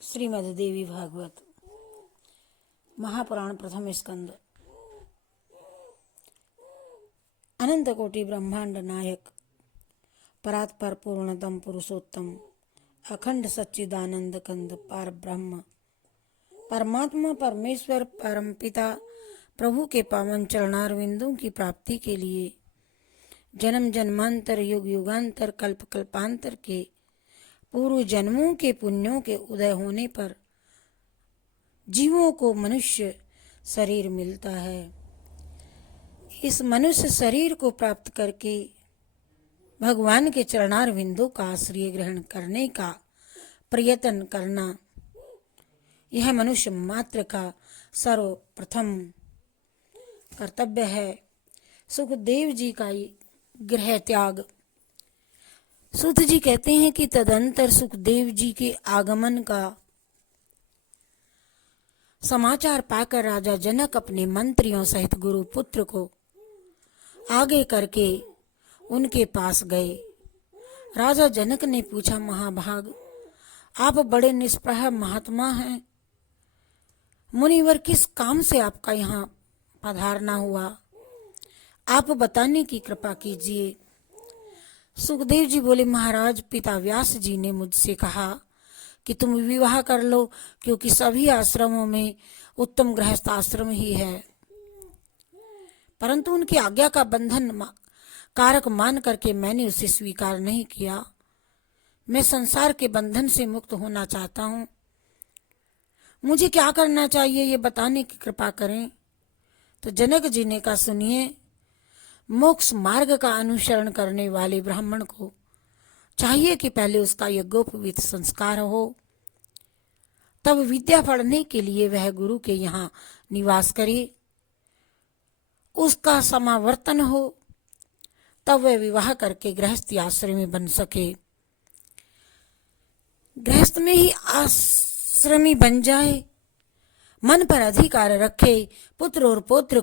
श्रीमद् देवी भागवत महापुराण प्रथम स्कंद। अनंत कोटि ब्रह्मांड नायक परात्पर पूर्णतम पुरुषोत्तम अखंड सच्चिदानंद कंद पार ब्रह्म परमात्मा परमेश्वर परमपिता प्रभु के पावन चरणारविंदों की प्राप्ति के लिए जन्म जन्मांतर युग युगांतर कल्प कल्पांतर के पूर्व जन्मों के पुण्यों के उदय होने पर जीवों को मनुष्य शरीर मिलता है। इस मनुष्य शरीर को प्राप्त करके भगवान के चरणार विंदों का आश्रय ग्रहण करने का प्रयत्न करना, यह मनुष्य मात्र का सर्वप्रथम कर्तव्य है। सुखदेव जी का गृह त्याग। सूत जी कहते हैं कि तदंतर सुखदेव जी के आगमन का समाचार पाकर राजा जनक अपने मंत्रियों सहित गुरु पुत्र को आगे करके उनके पास गए। राजा जनक ने पूछा, महाभाग, आप बड़े निष्प्रह महात्मा हैं, मुनिवर किस काम से आपका यहाँ पधारना हुआ, आप बताने की कृपा कीजिए। सुखदेव जी बोले, महाराज, पिता व्यास जी ने मुझसे कहा कि तुम विवाह कर लो, क्योंकि सभी आश्रमों में उत्तम गृहस्थ आश्रम ही है। परंतु उनकी आज्ञा का बंधन कारक मान करके मैंने उसे स्वीकार नहीं किया। मैं संसार के बंधन से मुक्त होना चाहता हूँ, मुझे क्या करना चाहिए ये बताने की कृपा करें। तो जनक जी ने कहा, सुनिए, मोक्ष मार्ग का अनुसरण करने वाले ब्राह्मण को चाहिए कि पहले उसका यज्ञोपवीत संस्कार हो, तब विद्या पढ़ने के लिए वह गुरु के यहाँ निवास करे, उसका समावर्तन हो, तब वह विवाह करके गृहस्थी आश्रय में बन सके। गृहस्थ में ही आश्रमी बन जाए, मन पर अधिकार रखे, पुत्र और पौत्र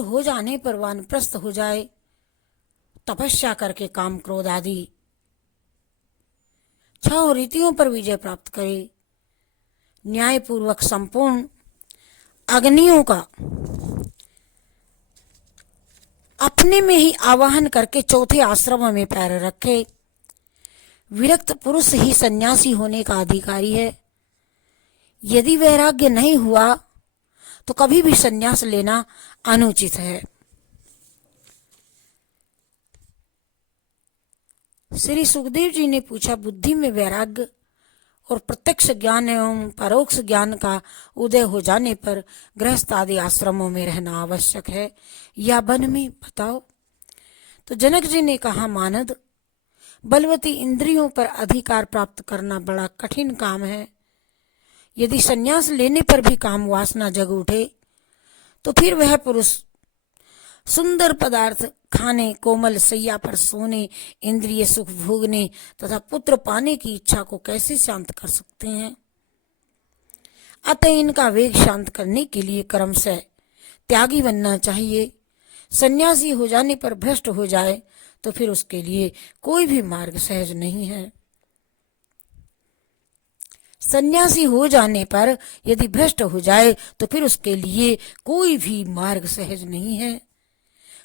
हो जाने पर वानप्रस्थ हो जाए, तपस्या करके काम क्रोध आदि 6 रीतियों पर विजय प्राप्त करे, न्यायपूर्वक संपूर्ण अग्नियों का अपने में ही आवाहन करके चौथे आश्रम में पैर रखे। विरक्त पुरुष ही सन्यासी होने का अधिकारी है। यदि वैराग्य नहीं हुआ तो कभी भी सन्यास लेना अनुचित है। श्री सुखदेव जी ने पूछा, बुद्धि में वैराग्य और प्रत्यक्ष ज्ञान एवं परोक्ष ज्ञान का उदय हो जाने पर गृहस्थ आदि आश्रमों में रहना आवश्यक है या वन में, बताओ। तो जनक जी ने कहा, मानद, बलवती इंद्रियों पर अधिकार प्राप्त करना बड़ा कठिन काम है। यदि संन्यास लेने पर भी काम वासना जग उठे तो फिर वह पुरुष सुंदर पदार्थ खाने, कोमल सैया पर सोने, इंद्रिय सुख भोगने तथा पुत्र पाने की इच्छा को कैसे शांत कर सकते हैं। अतः इनका वेग शांत करने के लिए क्रमशः त्यागी बनना चाहिए। सन्यासी हो जाने पर भ्रष्ट हो जाए तो फिर उसके लिए कोई भी मार्ग सहज नहीं है। सन्यासी हो जाने पर यदि भ्रष्ट हो जाए तो फिर उसके लिए कोई भी मार्ग सहज नहीं है।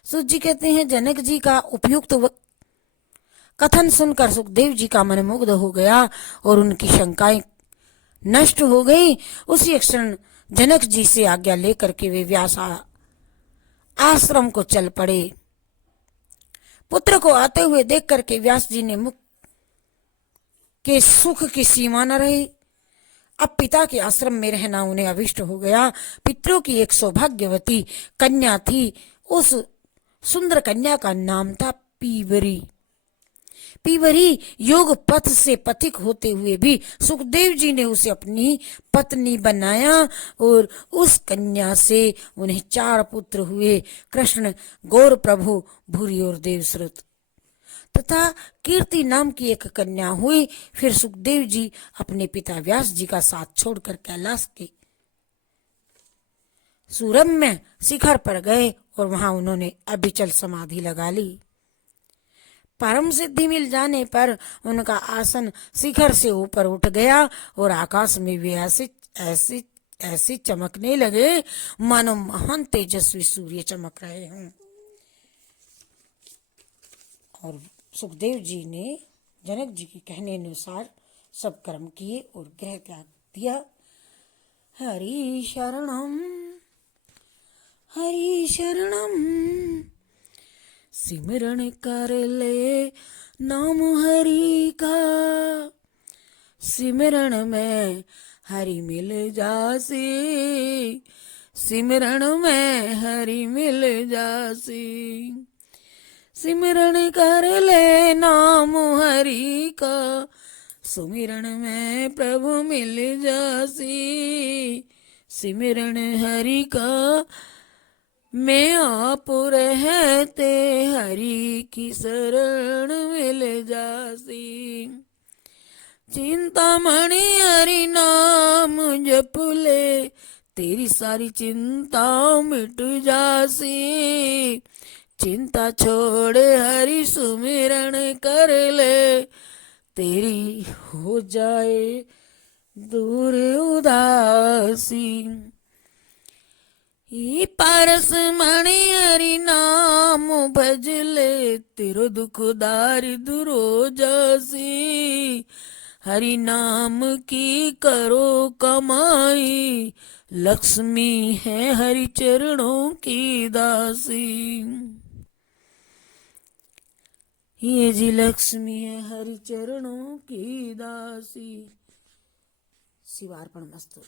सूत जी कहते हैं, जनक जी का उपयुक्त कथन सुनकर सुखदेव जी का मन मुग्ध हो गया और उनकी शंकाएं नष्ट हो गई। उसी क्षण जनक जी से आज्ञा लेकर के वे व्यास आश्रम को चल पड़े। पुत्र को आते हुए देख करके व्यास जी ने मुख के सुख की सीमा न रही। अब पिता के आश्रम में रहना उन्हें अभिष्ट हो गया। पितरों की एक सौभाग्यवती कन्या थी। उस सुंदर कन्या का नाम था पीवरी। पीवरी योग पथ से पथिक होते हुए भी सुखदेव जी ने उसे अपनी पत्नी बनाया और उस कन्या से उन्हें 4 पुत्र हुए, कृष्ण, गौर प्रभु, भूरी और देवश्रुत तथा कीर्ति नाम की एक कन्या हुई। फिर सुखदेव जी अपने पिता व्यास जी का साथ छोड़कर कैलाश के सुरम्य शिखर पर गए और वहां उन्होंने अविचल समाधि लगा ली। परम सिद्धि मिल जाने पर उनका आसन शिखर से ऊपर उठ गया और आकाश में भी ऐसे ऐसे ऐसे चमकने लगे मानो महान तेजस्वी सूर्य चमक रहे हों। और सुखदेव जी ने जनक जी के कहने अनुसार सब कर्म किए और गृह त्याग दिया। हरि शरणम हरि शरणम, सिमरण कर ले नाम हरि का, सिमरण में हरि मिल जासी, सिमरण में हरि मिल जासी। सिमरण कर ले नाम हरि का, सुमिरन में प्रभु मिल जासी, सिमरण हरि का मैं आप रहते हरि की शरण मिल जासी। चिंतामणि हरि नाम जप ले, तेरी सारी चिंता मिट जासी, चिंता छोड़ हरि सुमिरन कर ले, तेरी हो जाए दूर उदासी। ये पारस मणि हरि नाम भज ले, तेरो दुख दारि दूर हो जासी, हरि नाम की करो कमाई, लक्ष्मी है हरि चरणों की दासी। ये जी लक्ष्मी है हरि चरणों की दासी। शिवार्पण मस्तु।